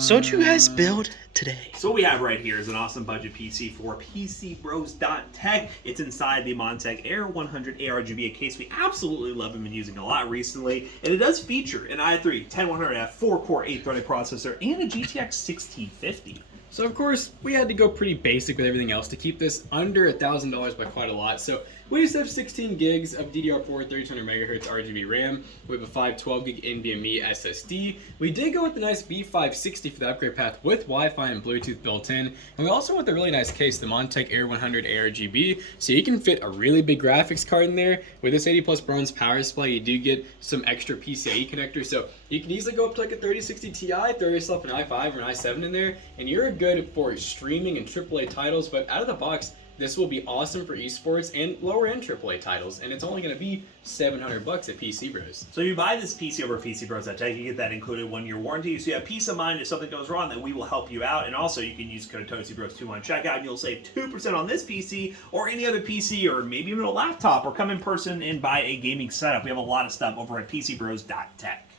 So what you guys build today? So what we have right here is an awesome budget PC for PCBros.tech. It's inside the Montech Air 100 ARGB, a case we absolutely love and been using a lot recently. And it does feature an i3-10100f 4-core 8-threaded processor and a GTX 1650. So of course, we had to go pretty basic with everything else to keep this under $1,000 by quite a lot. So we just have 16 gigs of DDR4 3200 megahertz RGB RAM. We have a 512 gig NVMe SSD. We did go with the nice B560 for the upgrade path with Wi-Fi and Bluetooth built in. And we also went with a really nice case, the Montech Air 100 ARGB. So you can fit a really big graphics card in there. With this 80 plus bronze power supply, you do get some extra PCIe connectors. So you can easily go up to like a 3060 Ti, throw yourself an i5 or an i7 in there, and you're good for streaming and AAA titles. But out of the box, this will be awesome for esports and lower end AAA titles, and it's only going to be $700 at PC Bros. So if you buy this PC over PCBros.tech, you get that included 1-year warranty, so you have peace of mind if something goes wrong that we will help you out. And also you can use code TOASTYBROS2 on checkout and you'll save 2% on this PC or any other PC or maybe even a laptop, or come in person and buy a gaming setup. We have a lot of stuff over at PCBros.tech.